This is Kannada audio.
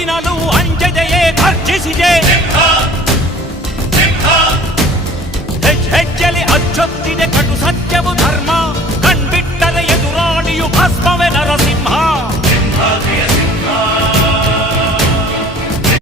ಬದುಕಿನಲ್ಲೂ ಅಂಜದೆಯೇ ಗರ್ಜಿಸಿದೆ. ಹೆಜ್ಜೆಲಿ ಅಚ್ಚೊತ್ತಿದೆ ಕಟು ಸತ್ಯವು ಧರ್ಮ, ಕಣ್ಬಿಟ್ಟರೆ ಎದುರಾಳಿಯು ಭಸ್ಮವೇ ನರಸಿಂಹ.